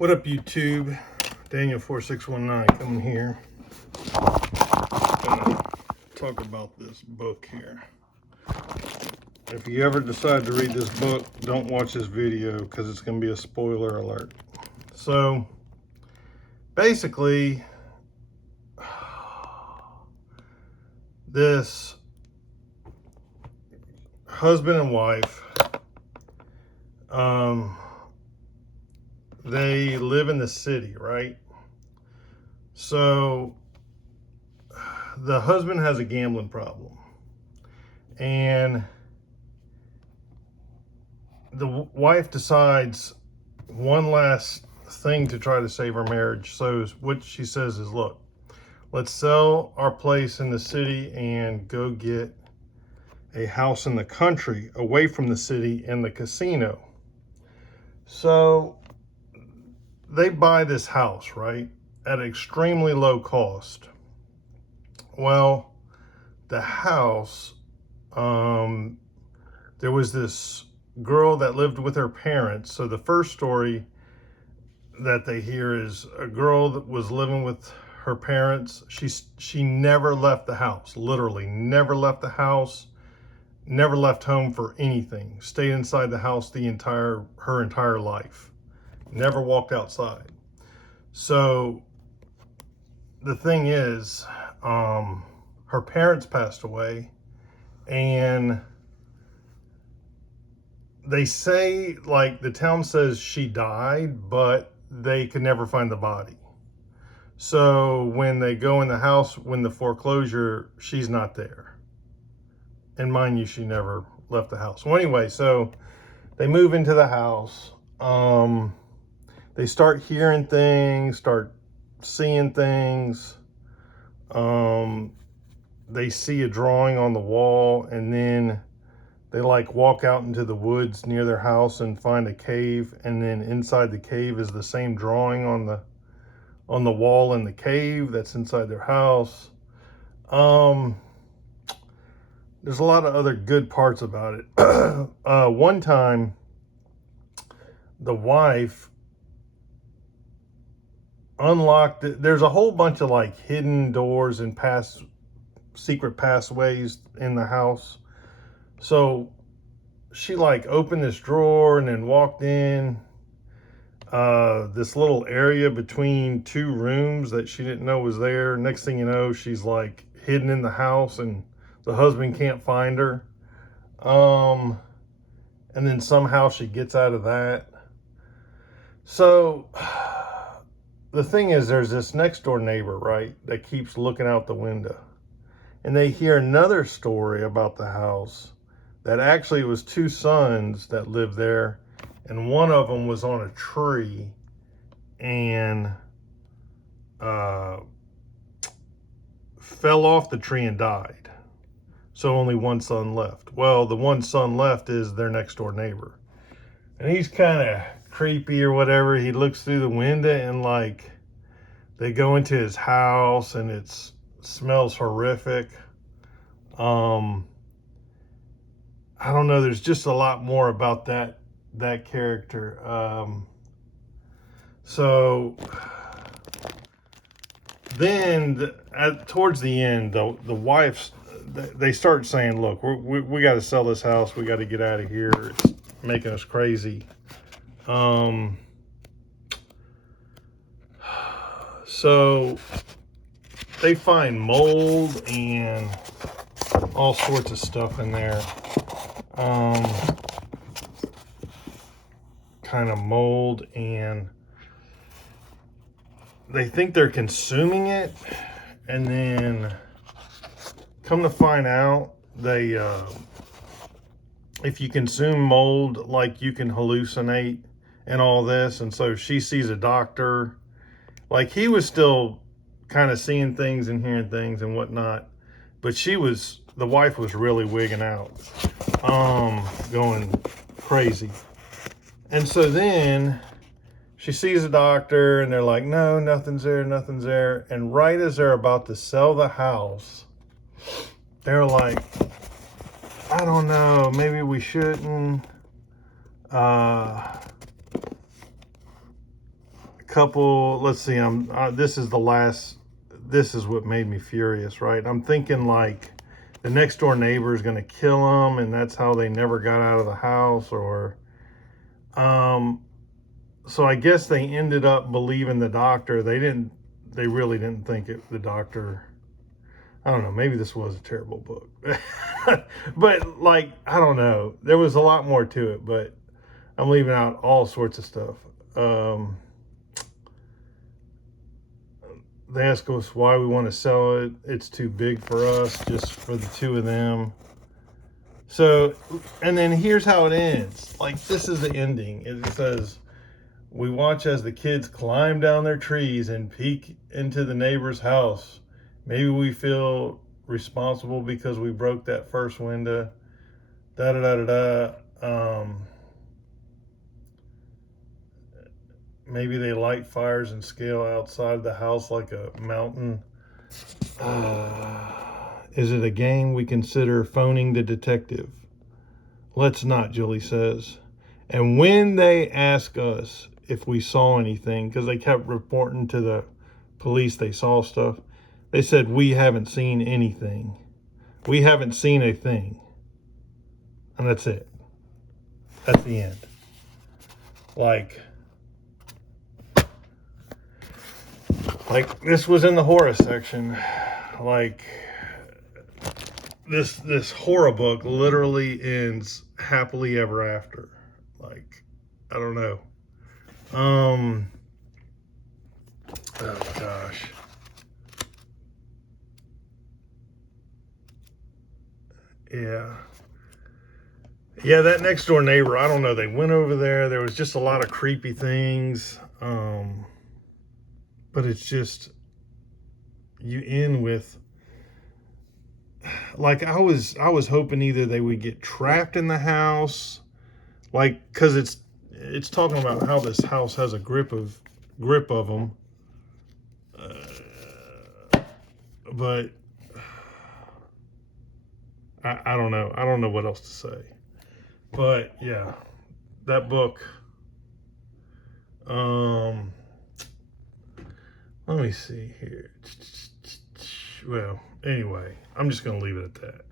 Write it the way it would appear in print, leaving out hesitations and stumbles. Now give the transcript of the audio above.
What up, YouTube? Daniel4619 coming here. Gonna talk about this book here. If you ever decide to read this book, don't watch this video because it's going to be a spoiler alert. So, basically, this husband and wife, they live in the city, right? So the husband has a gambling problem, and the wife decides one last thing to try to save her marriage. So what she says is, look, let's sell our place in the city and go get a house in the country away from the city and the casino. So they buy this house, right, at an extremely low cost. Well, the house, there was this girl that lived with her parents. So the first story that they hear is a girl that was living with her parents. She never left the house, literally never left the house, never left home for anything, stayed inside the house her entire life, never walked outside. So the thing is, her parents passed away, and they say, like, the town says she died, but they could never find the body. So when they go in the house, when the foreclosure, she's not there. And mind you, she never left the house. Well, anyway, so they move into the house. They start hearing things, start seeing things. They see a drawing on the wall, and then they like walk out into the woods near their house and find a cave, and then inside the cave is the same drawing on the wall in the cave that's inside their house. There's a lot of other good parts about it. One time, the wife unlocked it. There's a whole bunch of like hidden doors and secret pathways in the house. So she like opened this drawer and then walked in this little area between two rooms that she didn't know was there. Next thing you know, she's like hidden in the house and the husband can't find her. And then somehow she gets out of that. So the thing is, there's this next door neighbor, right, that keeps looking out the window. And they hear another story about the house, that actually it was two sons that lived there, and one of them was on a tree and fell off the tree and died. So only one son left. Well, the one son left is their next door neighbor. And he's kind of creepy or whatever. He looks through the window and like they go into his house and it smells horrific. I don't know. There's just a lot more about that character. So then towards the end, the wife's, they start saying, look, we got to sell this house. We got to get out of here. It's making us crazy. So they find mold and all sorts of stuff in there. Kind of mold, and they think they're consuming it, and then come to find out if you consume mold, like, you can hallucinate and all this. And so she sees a doctor. Like, he was still kind of seeing things and hearing things and whatnot, but the wife was really wigging out, going crazy. And so then she sees a doctor, and they're like, no, nothing's there, nothing's there. And right as they're about to sell the house, they're like, I don't know, maybe we shouldn't. couple, let's see, this is the last, this is what made me furious, right? I'm thinking like the next door neighbor is going to kill them, and that's how they never got out of the house, or so I guess they ended up believing the doctor. They really didn't think the doctor, I don't know, maybe this was a terrible book. But like, I don't know, there was a lot more to it, but I'm leaving out all sorts of stuff. They ask us why we want to sell it. It's too big for us, just for the two of them. So, and then here's how it ends. Like, this is the ending. It says, we watch as the kids climb down their trees and peek into the neighbor's house. Maybe we feel responsible because we broke that first window. Da da da da da. Maybe they light fires and scale outside the house like a mountain. Is it a game we consider phoning the detective? Let's not, Julie says. And when they ask us if we saw anything, because they kept reporting to the police they saw stuff, they said, we haven't seen anything. We haven't seen a thing. And that's it. That's the end. Like this was in the horror section. Like this horror book literally ends happily ever after. Like, I don't know. Oh gosh. Yeah, that next door neighbor, I don't know, they went over there. There was just a lot of creepy things. But it's just, you end with, like, I was hoping either they would get trapped in the house, like, because it's talking about how this house has a grip of them, but I don't know what else to say. But yeah, that book, let me see here. Well, anyway, I'm just gonna leave it at that.